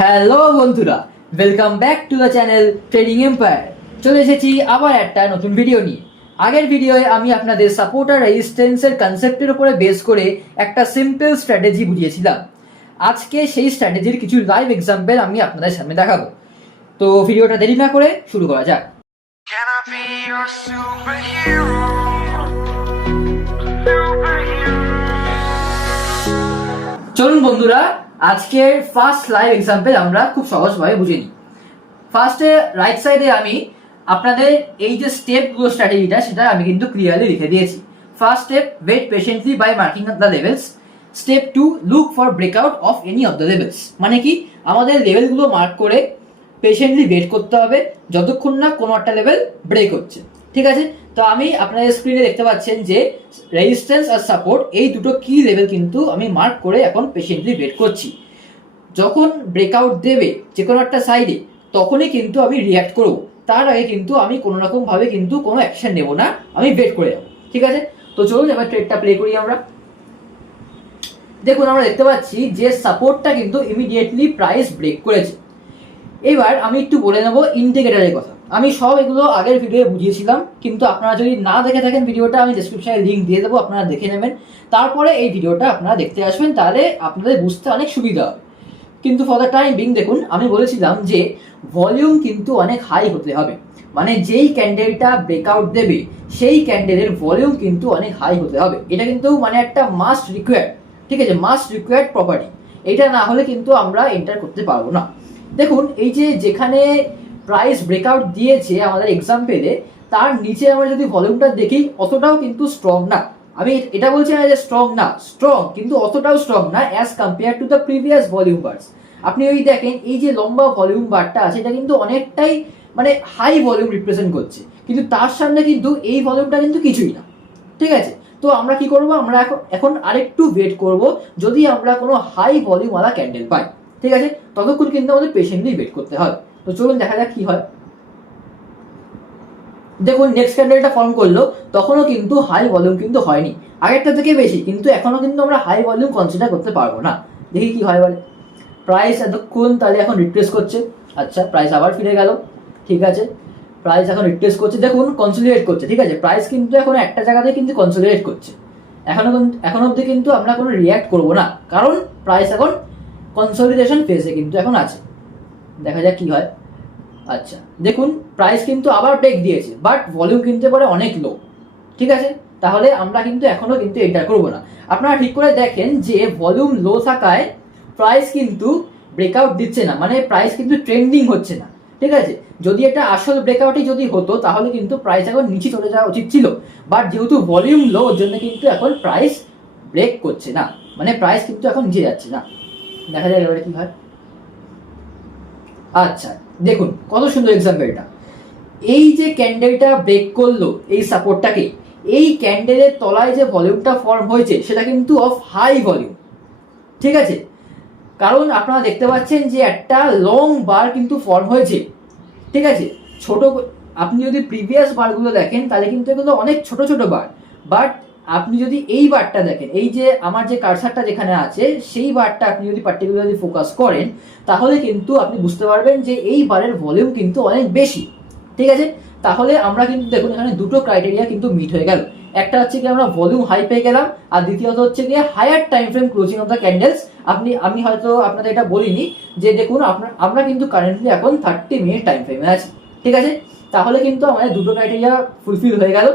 Hello বন্ধুরা, welcome back to the channel trading empire. চলে এসেছি আবার একটা নতুন ভিডিও নিয়ে। আগের ভিডিওয়ে আমি আপনাদের সাপোর্ট আর রেজিস্ট্যান্সের কনসেপ্টের উপরে বেস করে একটা সিম্পল স্ট্র্যাটেজি বুঝিয়েছিলাম। আজকে সেই স্ট্র্যাটেজির কিছু লাইভ এক্সাম্পল আমি আপনাদের সামনে দেখাবো। তো ভিডিওটা দেরি না করে শুরু করা যাক। Can I be your superhero? চলুন বন্ধুরা, আজকের ফার্স্ট লাইভ এক্সাম্পল আমরা খুব সহজভাবে বুঝে নিই। ফার্স্টে রাইট সাইডে আমি আপনাদের এই যে স্টেপগুলো স্ট্র্যাটেজিটা সেটা আমি কিন্তু ক্লিয়ারলি লিখে দিয়েছি। First step, wait patiently by marking the levels. Step 2, look for breakout of any of the levels. মানে কি, আমাদের লেভেলগুলো মার্ক করে পেশেন্টলি ওয়েট করতে হবে যতক্ষণ না কোনো একটা লেভেল ব্রেক হচ্ছে। ঠিক আছে, তো আমি আপনাদের স্ক্রিনে দেখতে পাচ্ছেন যে রেজিস্ট্যান্স আর সাপোর্ট এই দুটো কি লেভেল কিন্তু আমি মার্ক করে এখন পেশেন্টলি ওয়েট করছি। যখন ব্রেকআউট দেবে যে কোনো একটা সাইডে তখনই কিন্তু আমি রিয়াক্ট করব। তার আগে কিন্তু আমি কোনো রকম ভাবে কিন্তু কোনো অ্যাকশন নেব না, আমি ওয়েট করে যাবো। ঠিক আছে, তো চলুন এবার ট্রেডটা প্লে করি আমরা। দেখুন, আমরা দেখতে পাচ্ছি যে সাপোর্টটা কিন্তু ইমিডিয়েটলি প্রাইস ব্রেক করেছে। এবার আমি একটু বলে নেবো ইন্ডিকেটারের কথা। আমি সব এগুলো আগের ভিডিওয়ে বুঝিয়েছিলাম, কিন্তু আপনারা যদি না দেখে থাকেন ভিডিওটা আমি ডেসক্রিপশনে লিঙ্ক দিয়ে দেবো, আপনারা দেখে নেবেন। তারপরে এই ভিডিওটা আপনারা দেখতে আসবেন, তাহলে আপনাদের বুঝতে অনেক সুবিধা হবে। কিন্তু ফর দ্য টাইম বিং দেখুন, আমি বলেছিলাম যে ভলিউম কিন্তু অনেক হাই হতে হবে। মানে যেই ক্যান্ডেলটা ব্রেকআউট দেবে সেই ক্যান্ডেলের ভলিউম কিন্তু অনেক হাই হতে হবে। এটা কিন্তু মানে একটা মাস্ট রিকোয়ার্ড। ঠিক আছে, মাস্ট রিকোয়ার্ড প্রপার্টি। এটা না হলে কিন্তু আমরা এন্টার করতে পারবো না। দেখুন, এই যে যেখানে প্রাইস ব্রেকআউট দিয়েছে আমাদের এক্সাম্পলে, তার নিচে আমরা যদি ভলিউমটা দেখি অতটাও কিন্তু স্ট্রং না। আমি এটা বলছি না যে স্ট্রং না, স্ট্রং, কিন্তু অতটাও স্ট্রং না as compare to the previous volume bars. আপনি ওই দেখেন এই যে লম্বা ভলিউম বারটা আছে এটা কিন্তু অনেকটাই মানে হাই ভলিউম রিপ্রেজেন্ট করছে, কিন্তু তার সামনে কিন্তু এই ভলিউমটা কিন্তু কিছুই না। ঠিক আছে, তো আমরা কি করব, আমরা এখন আরেকটু ওয়েট করব যদি আমরা কোনো হাই ভলিউমওয়ালা ক্যান্ডেল পাই। ঠিক আছে, ততক্ষণ কিন্তু আমাদের পেশেন্টলি ওয়েট করতে হবে। তো চলুন দেখা যাক কি হয়। দেখুন, নেক্সট ক্যান্ডেলটা ফর্ম করলো, তখনও কিন্তু হাই ভলিউম কিন্তু হয়নি, আগেরটা থেকে বেশি, কিন্তু এখনো কিন্তু আমরা হাই ভলিউম কনসিডার করতে পারবো না। দেখি কি হয় বলে। প্রাইস এতক্ষণ তাহলে এখন রিট্রেস করছে। আচ্ছা, প্রাইস আবার ফিরে গেল। ঠিক আছে, প্রাইস এখন রিট্রেস করছে, দেখুন কনসলিডেট করছে। ঠিক আছে, প্রাইস কিন্তু এখন একটা জায়গাতে কিন্তু কনসলিডেট করছে। এখন অবধি কিন্তু আমরা কোনো রিয়্যাক্ট করবো না, কারণ প্রাইস এখন কনসলিডেশন ফেজে কিন্তু এখন আছে। দেখা যাক কি হয়। আচ্ছা, দেখুন প্রাইস কিন্তু আবার ব্রেক দিয়েছে, বাট ভলিউম কিন্তু এবারে অনেক লো। ঠিক আছে, তাহলে আমরা কিন্তু এখনো কিন্তু এন্টার করবো না। আপনারা ঠিক করে দেখেন যে ভলিউম লো থাকায় প্রাইস কিন্তু ব্রেকআউট দিচ্ছে না, মানে প্রাইস কিন্তু ট্রেন্ডিং হচ্ছে না। ঠিক আছে, যদি এটা আসল ব্রেকআউটই যদি হতো তাহলে কিন্তু প্রাইস এখন নিচে চলে যাওয়া উচিত ছিল, বাট যেহেতু ভলিউম লো ওর জন্য কিন্তু এখন প্রাইস ব্রেক করছে না, মানে প্রাইস কিন্তু এখন নিচে যাচ্ছে না। দেখা যায় এবারে কি হয়। আচ্ছা, দেখুন কত সুন্দর এক্সাম্পলটা। এই যে ক্যান্ডেলটা ব্রেক করলো এই সাপোর্টটাকে, এই ক্যান্ডেলের তলায় যে ভলিউমটা ফর্ম হয়েছে সেটা কিন্তু অফ হাই ভলিউম। ঠিক আছে, কারণ আপনারা দেখতে পাচ্ছেন যে একটা লং বার কিন্তু ফর্ম হয়েছে। ঠিক আছে, ছোট, আপনি যদি প্রিভিয়াস বারগুলো দেখেন তাহলে কিন্তু এগুলো অনেক ছোট ছোট বার, বাট আপনি যদি এই বারটা দেখেন, এই যে আমার যে কার্সারটা যেখানে আছে সেই বারটা আপনি যদি পার্টিকুলারলি ফোকাস করেন তাহলে কিন্তু আপনি বুঝতে পারবেন যে এই বারের ভলিউম কিন্তু অনেক বেশি। ঠিক আছে, তাহলে আমরা কিন্তু দেখুন এখানে দুটো ক্রাইটেরিয়া কিন্তু মিট হয়ে গেল। একটা হচ্ছে কি আমরা ভলিউম হাই পেয়ে গেলাম, আর দ্বিতীয়ত হচ্ছে গিয়ে higher time frame closing of the candles. আমি হয়তো আপনাদের এটা বলিনি যে দেখুন আমরা কিন্তু কারেন্টলি এখন 30 মিনিট টাইম ফ্রেমে আছি। ঠিক আছে, তাহলে কিন্তু আমাদের দুটো ক্রাইটেরিয়া ফুলফিল হয়ে গেল,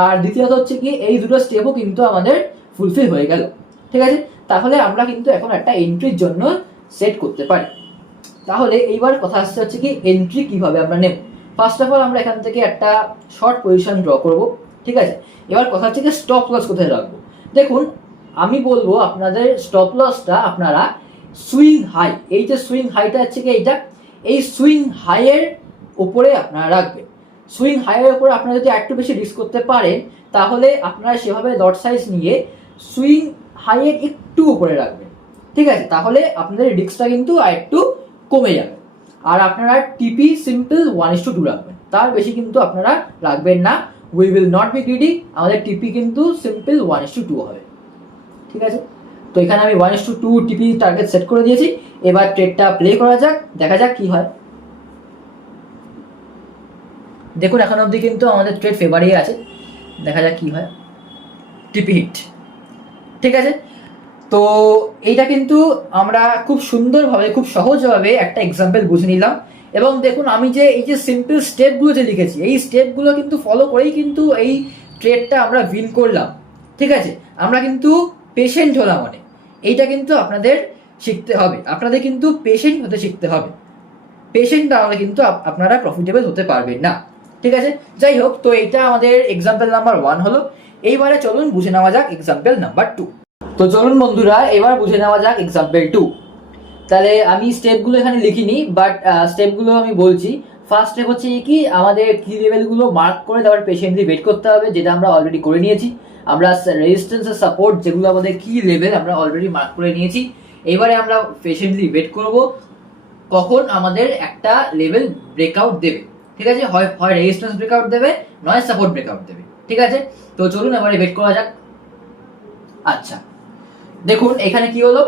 আর দ্বিতীয়ত হচ্ছে কি এই দুটো স্টেপও কিন্তু আমাদের ফুলফিল হয়ে গেল। ঠিক আছে, তাহলে আমরা কিন্তু এখন একটা এন্ট্রির জন্য সেট করতে পারি। তাহলে এইবার কথা আসছে হচ্ছে কি এন্ট্রি কিভাবে আমরা নেব। ফার্স্ট অফ অল আমরা এখান থেকে একটা শর্ট পজিশন ড্র করব। ঠিক আছে, এবার কথা হচ্ছে কি স্টপ লস কোথায় রাখবো। দেখুন, আমি বলবো আপনাদের স্টপ লসটা আপনারা সুইং হাই, এই যে সুইং হাইটা হচ্ছে কি এইটা, এই সুইং হাইয়ের উপরে আপনারা রাখবেন। সুইং হাইয়ের উপরে আপনারা যদি একটু বেশি রিস্ক করতে পারেন তাহলে আপনারা সেভাবে লট সাইজ নিয়ে সুইং হাইয়ের একটু উপরে রাখবেন। ঠিক আছে, তাহলে আপনাদের রিস্কটা কিন্তু আর একটু কমে যাবে। আর আপনারা টিপি সিম্পল 1:2 রাখবেন, তার বেশি কিন্তু আপনারা রাখবেন না। We will not be greedy, আমাদের টিপি কিন্তু সিম্পল 1:2 হবে। ঠিক আছে, তো এখানে আমি 1:2 টিপি টার্গেট সেট করে দিয়েছি। এবার ট্রেডটা প্লে করা যাক, দেখা যাক কি হয়। দেখুন এখন অবধি কিন্তু আমাদের ট্রেড ফেভারেই আছে, দেখা যাক কি হয়। টিপি হিট, ঠিক আছে। তো এইটা কিন্তু আমরা খুব সুন্দরভাবে খুব সহজভাবে একটা এক্সাম্পল বুঝে নিলাম। এবং দেখুন আমি যে এই যে সিম্পল স্টেপগুলো যে লিখেছি, এই স্টেপগুলো কিন্তু ফলো করেই কিন্তু এই ট্রেডটা আমরা উইন করলাম, ঠিক আছে। আমরা কিন্তু পেশেন্ট হলাম অনেক, এইটা কিন্তু আপনাদের শিখতে হবে, আপনাদের কিন্তু পেশেন্ট হতে শিখতে হবে। পেশেন্ট না হলে কিন্তু আপনারা প্রফিটেবল হতে পারবেন না, ঠিক আছে। যাই হোক, তো এইটা আমাদের এক্সাম্পল নাম্বার 1 হলো। এইবারে চলুন বুঝে নেওয়া যাক এক্সাম্পল নাম্বার 2। তো চলুন বন্ধুরা এবার বুঝে নেওয়া যাক এক্সাম্পল 2। তাহলে আমি স্টেপগুলো এখানে লিখিনি, বাট স্টেপগুলো আমি বলছি। ফার্স্ট স্টেপ হচ্ছে কি, আমাদের কি লেভেলগুলো মার্ক করে তারপর পেশেন্টলি ওয়েট করতে হবে, যেটা আমরা অলরেডি করে নিয়েছি। আমরা রেজিস্ট্যান্স আর সাপোর্ট যেগুলো আমাদের কি লেভেল আমরা অলরেডি মার্ক করে নিয়েছি। এবারে আমরা পেশেন্টলি ওয়েট করব কখন আমাদের একটা লেভেল ব্রেকআউট দেবে, ঠিক আছে। হয় রেজিস্ট্যান্স ব্রেকআউট দেবে, নয় সাপোর্ট ব্রেকআউট দেবে, ঠিক আছে। তো চলুন এবারে ওয়েট করা যাক। আচ্ছা দেখুন এখানে কি হলো,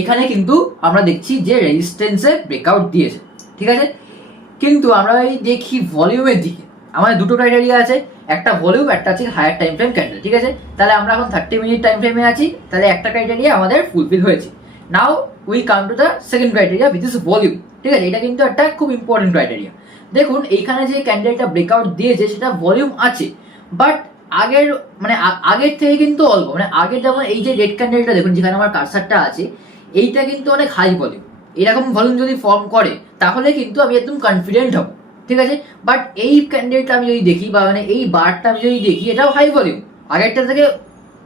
এখানে কিন্তু আমরা দেখছি যে রেজিস্ট্যান্সে ব্রেকআউট দিয়েছে, ঠিক আছে। কিন্তু আমরা এই দেখি ভলিউমের দিকে, আমাদের দুটো ক্রাইটেরিয়া আছে, একটা ভলিউম, একটা আছে হায়ার টাইম ফ্রেম ক্যান্ডেল, ঠিক আছে। তাহলে আমরা এখন 30 মিনিট টাইম ফ্রেমে আছি, তাহলে একটা ক্রাইটেরিয়া আমাদের ফুলফিল হয়েছে। Now we come to the second criteria which is volume, ঠিক আছে। এটা কিন্তু একটা খুব ইম্পর্টেন্ট ক্রাইটেরিয়া। দেখুন এইখানে যে ক্যান্ডেলটা ব্রেকআউট দিয়েছে সেটা ভলিউম আছে, বাট আগের মানে আগের থেকে কিন্তু অল্প, মানে আগের যেমন এই যে রেড ক্যান্ডেলটা দেখুন যেখানে আমার কারসারটা আছে, এইটা কিন্তু অনেক হাই ভলিউম। এরকম ভলিউম যদি ফর্ম করে তাহলে কিন্তু আমি একদম কনফিডেন্ট হব, ঠিক আছে। বাট এই ক্যান্ডেলটা আমি যদি দেখি, বা মানে এই বারটা আমি যদি দেখি, এটাও হাই ভলিউম, আগেরটা থেকে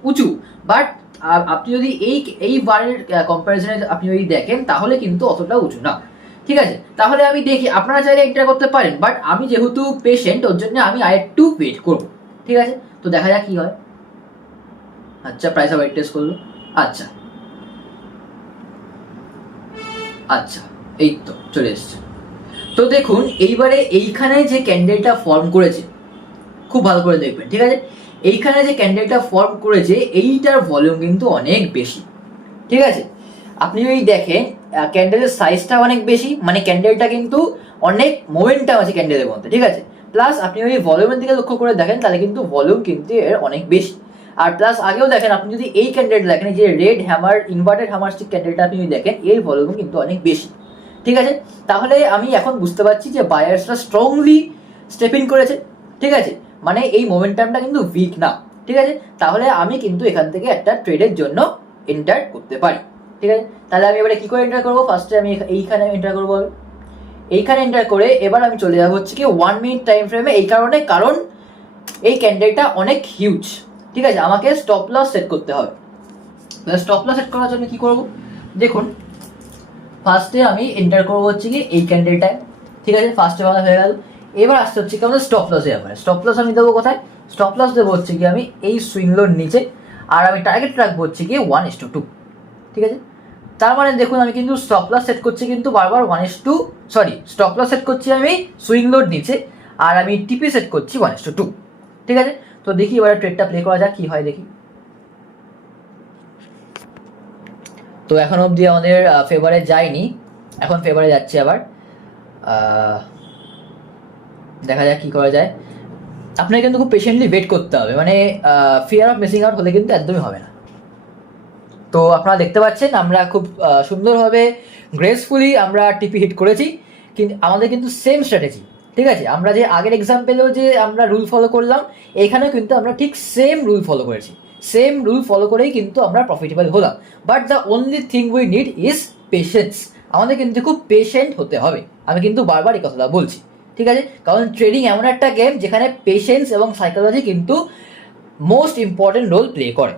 উঁচু, বাট আপনি যদি এই বারের কম্পারিজনে আপনি যদি দেখেন তাহলে কিন্তু অতটা উঁচু না, ঠিক আছে। তাহলে আমি দেখি, আপনারা চাইলে এন্টার করতে পারেন, বাট আমি যেহেতু পেশেন্ট ওর জন্য আমি আরেকটু ওয়েট করবো, ঠিক আছে। তো দেখা যাক কি হয়। আচ্ছা প্রাইস ওয়েট টেস্ট করলো, আচ্ছা আচ্ছা এই তো চলে এসছে। তো দেখুন এইবারে এইখানে যে ক্যান্ডেলটা ফর্ম করেছে, খুব ভালো করে দেখবেন, ঠিক আছে। এইখানে যে ক্যান্ডেলটা ফর্ম করেছে এইটার ভলিউম কিন্তু অনেক বেশি, ঠিক আছে। আপনি যদি দেখেন ক্যান্ডেলের সাইজটা অনেক বেশি, মানে ক্যান্ডেলটা কিন্তু অনেক মোমেন্টাম আছে ক্যান্ডেলের মধ্যে, ঠিক আছে। প্লাস আপনি যদি ভলিউমের দিকে লক্ষ্য করে দেখেন তাহলে কিন্তু ভলিউম কিন্তু এর অনেক বেশি। আর প্লাস আগেও দেখেন, আপনি যদি এই ক্যান্ডেলটা দেখেন, যে red hammer inverted hammer stick ক্যান্ডেলটা আপনি যদি দেখেন, এর ভলিউম কিন্তু অনেক বেশি, ঠিক আছে। তাহলে আমি এখন বুঝতে পারছি যে বায়ার্সরা স্ট্রংলি স্টেপ ইন করেছে, ঠিক আছে। মানে এই মোমেন্টামটা কিন্তু উইক না, ঠিক আছে। তাহলে আমি কিন্তু এখান থেকে একটা ট্রেডের জন্য এন্টার করতে পারি, ঠিক আছে। তাহলে আমি এবারে কি করে এন্টার করবো, ফার্স্টে আমি এইখানে এন্টার করবো, এইখানে এন্টার করে এবার আমি চলে যাবো হচ্ছে কি 1 মিনিট টাইম ফ্রেমে। এই কারণে, কারণ এই ক্যান্ডেলটা অনেক হিউজ, ঠিক আছে। আমাকে স্টপ লস সেট করতে হবে। স্টপ লস সেট করার জন্য কি করবো, দেখুন ফার্স্টে আমি এন্টার করবো হচ্ছে কি এই ক্যান্ডেলটায়, ঠিক আছে। ফার্স্টে বলা হয়ে গেল। এবার আসতে হচ্ছে কি আমাদের স্টপ লসের ব্যাপারে। স্টপ লস আমি দেবো কোথায়, স্টপ লস দেবো হচ্ছে কি আমি এই সুইং লোর নিচে, আর আমি টার্গেট রাখবো হচ্ছে কি 1:2, ঠিক আছে। তার মানে দেখুন আমি কিন্তু স্টপ লস সেট করছি কিন্তু বারবার 1:2, স্টপ লস সেট করছি আমি সুইং লোড নিচে, আর আমি টিপি সেট করছি 1:2, ঠিক আছে। তো দেখি এবারে ট্রেডটা প্লে করা যাক কি হয় দেখি। তো এখন অবধি আমাদের ফেভারে যায়নি, এখন ফেভারে যাচ্ছে আবার। দেখা যাক কি করা যায়। আপনাকে কিন্তু খুব পেশেন্টলি ওয়েট করতে হবে, মানে ফিয়ার অফ মিসিং আউট হলে কিন্তু একদমই হবে না। তো আপনারা দেখতে পাচ্ছেন আমরা খুব সুন্দরভাবে গ্রেসফুলি আমরা টিপি হিট করেছি, কিন্তু আমাদের কিন্তু সেম স্ট্র্যাটেজি, ঠিক আছে। আমরা যে আগের এক্সাম্পলেও যে আমরা রুল ফলো করলাম, এখানেও কিন্তু আমরা ঠিক সেম রুল ফলো করেছি, সেম রুল ফলো করেই কিন্তু আমরা প্রফিটেবল হলাম। But the only thing we need is patience. আমাদের কিন্তু খুব পেশেন্ট হতে হবে, আমি কিন্তু বারবার এই কথাটা বলছি, ঠিক আছে। কারণ ট্রেডিং এমন একটা গেম যেখানে পেশেন্স এবং সাইকোলজি কিন্তু মোস্ট ইম্পর্টেন্ট রোল প্লে করে,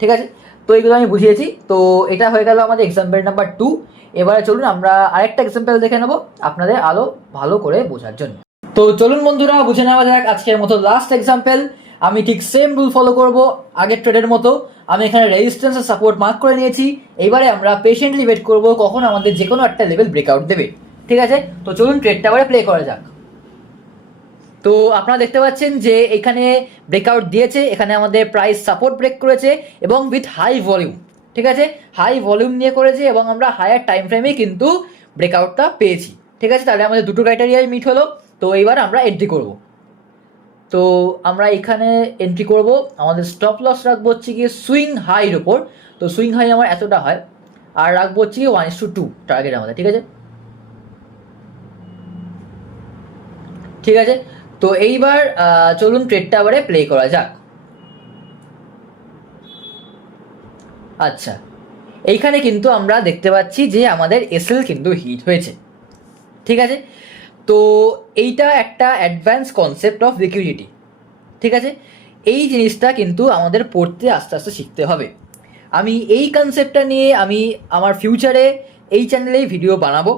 ঠিক আছে। তো এগুলো আমি বুঝিয়েছি। তো এটা হয়ে গেল আমাদের এক্সাম্পল নাম্বার 2। এবারে চলুন আমরা আরেকটা এক্সাম্পল দেখে নেবো আপনাদের আরো ভালো করে বোঝার জন্য। তো চলুন বন্ধুরা বুঝে নেওয়া যাক আজকের মতো লাস্ট এক্সাম্পল। আমি ঠিক সেম রুল ফলো করব আগের ট্রেডের মতো। আমি এখানে রেজিস্ট্যান্স আর সাপোর্ট মার্ক করে নিয়েছি। এবারে আমরা পেশেন্টলি ওয়েট করব কখন আমাদের যে কোনো একটা লেভেল ব্রেকআউট দেবে, ঠিক আছে। তো চলুন ট্রেডটা এবারে প্লে করা যাক। তো আপনারা দেখতে পাচ্ছেন যে এখানে ব্রেকআউট দিয়েছে, এখানে আমাদের প্রাইস সাপোর্ট ব্রেক করেছে এবং উইথ হাই ভলিউম, ঠিক আছে, হাই ভলিউম নিয়ে করেছে এবং আমরা হায়ার টাইম ফ্রেমে কিন্তু ব্রেকআউটটা পেয়েছি। ঠিক আছে, তাহলে আমাদের দুটো ক্রাইটেরিয়াই মিট হলো। তো এইবার আমরা এন্ট্রি করব। তো আমরা এখানে এন্ট্রি করব, আমাদের স্টপ লস রাখবো হচ্ছে গিয়ে সুইং হাইয়ের ওপর। তো সুইং হাই আমার এতটা হয়, আর রাখবো হচ্ছে গিয়ে 1:2 টার্গেট আমাদের। ঠিক আছে, ঠিক আছে। তো এইবার চলুন ট্রেডটা আবারে প্লে করা যাক। আচ্ছা, এইখানে কিন্তু আমরা দেখতে পাচ্ছি যে আমাদের এসএল কিন্তু হিট হয়েছে। ঠিক আছে, তো এইটা একটা অ্যাডভান্স কনসেপ্ট অফ লিকুইডিটি। ঠিক আছে, এই জিনিসটা কিন্তু আমাদের পড়তে আস্তে আস্তে শিখতে হবে। আমি এই কনসেপ্টটা নিয়ে আমি আমার ফিউচারে এই চ্যানেলেই ভিডিও বানাবো,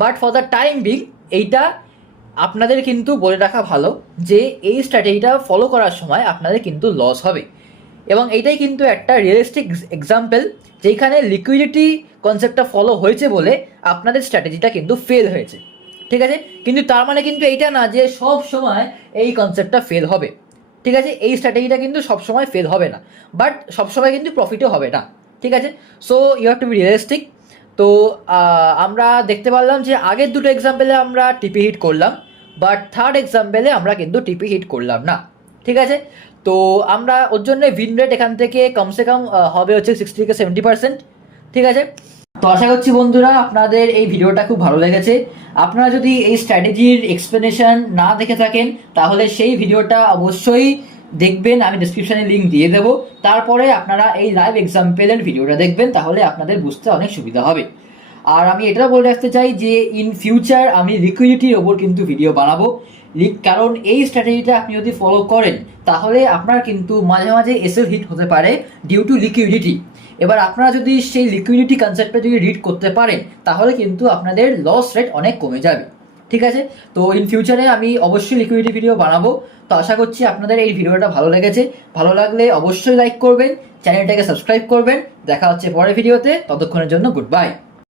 but for the time being এইটা আপনাদের কিন্তু বলে রাখা ভালো যে এই স্ট্র্যাটেজিটা ফলো করার সময় আপনাদের কিন্তু লস হবে। এবং এইটাই কিন্তু একটা রিয়েলিস্টিক এক্সাম্পল যেখানে লিকুইডিটি কনসেপ্টটা ফলো হয়েছে বলে আপনাদের স্ট্র্যাটেজিটা কিন্তু ফেল হয়েছে। ঠিক আছে, কিন্তু তার মানে কিন্তু এইটা না যে সব সময় এই কনসেপ্টটা ফেল হবে। ঠিক আছে, এই স্ট্র্যাটেজিটা কিন্তু সবসময় ফেল হবে না, বাট সবসময় কিন্তু প্রফিটও হবে না। ঠিক আছে, so you have to be realistic. তো আমরা দেখতে পারলাম যে আগের দুটো এক্সাম্পলে আমরা টিপি হিট করলাম, বাট থার্ড এক্সাম্পলে আমরা কিন্তু টিপি হিট করলাম না। ঠিক আছে, তো আমরা ওর জন্য উইন রেট এখান থেকে কমসে কম হবে হচ্ছে 60 থেকে 70%। ঠিক আছে, তো আশা করছি বন্ধুরা আপনাদের এই ভিডিওটা খুব ভালো লেগেছে। আপনারা যদি এই স্ট্র্যাটেজির এক্সপ্লেনেশন না দেখে থাকেন তাহলে সেই ভিডিওটা অবশ্যই দেখবেন, আমি ডিসক্রিপশানে লিঙ্ক দিয়ে দেবো। তারপরে আপনারা এই লাইভ এক্সাম্পলের ভিডিওটা দেখবেন, তাহলে আপনাদের বুঝতে অনেক সুবিধা হবে। আর আমি এটা বলে রাখতে চাই যে ইন ফিউচার আমি লিকুইডিটির ওপর কিন্তু ভিডিও বানাবো, কারণ এই স্ট্র্যাটেজিটা আপনি যদি ফলো করেন তাহলে আপনার কিন্তু মাঝে মাঝে এসএল হিট হতে পারে ডিউ টু লিকুইডিটি। এবার আপনারা যদি সেই লিকুইডিটি কনসেপ্টটা যদি রিড করতে পারেন তাহলে কিন্তু আপনাদের লস রেট অনেক কমে যাবে। ঠিক আছে, তো ইন ফিউচারে আমি অবশ্যই লিকুইডিটি ভিডিও বানাবো। তো আশা করছি আপনাদের এই ভিডিওটা ভালো লেগেছে। ভালো লাগলে অবশ্যই লাইক করবেন, চ্যানেলটাকে সাবস্ক্রাইব করবেন। দেখা হচ্ছে পরের ভিডিওতে, ততক্ষণের জন্য গুড বাই।